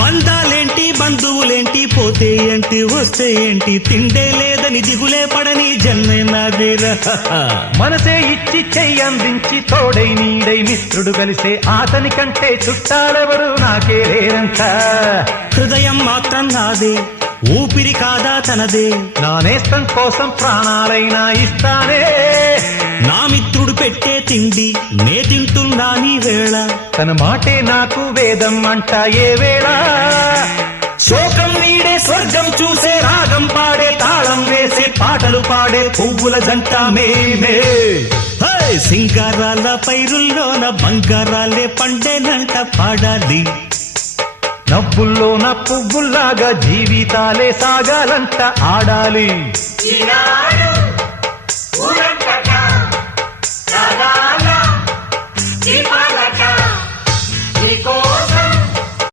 బంధాలేంటి బంధువులేంటి పోతే ఏంటి వస్తే ఏంటి తిండే లేదని దిగులే పడని జన్మే నాదేరా మనసే ఇచ్చి చెయ్యందించి తోడై నీడై మిత్రుడు కలిసే అతని కంటే చుట్టాలెవరు నాకే లేరంట హృదయం మాత్రం నాదే ఊపిరి కాదా తనదే నా నేస్తం కోసం ప్రాణాలైనా ఇస్తానే నా మిత్రుడు పెట్టే తిండి నే తింటున్నా నీ వేళ తన మాటే నాకు వేదం అంట ఏ వేళ శోకం వీడే స్వర్గం చూసే రాగం పాడే తాళం వేసే పాటలు పాడే పువ్వుల జంట మేమే సింగారాల పైరుల్లోన బంగారాలే పండేనంట పాడాలి నవ్వుల్లోన పువ్వుల్లాగా జీవితాలే సాగాలంట ఆడాలి ఈనాడు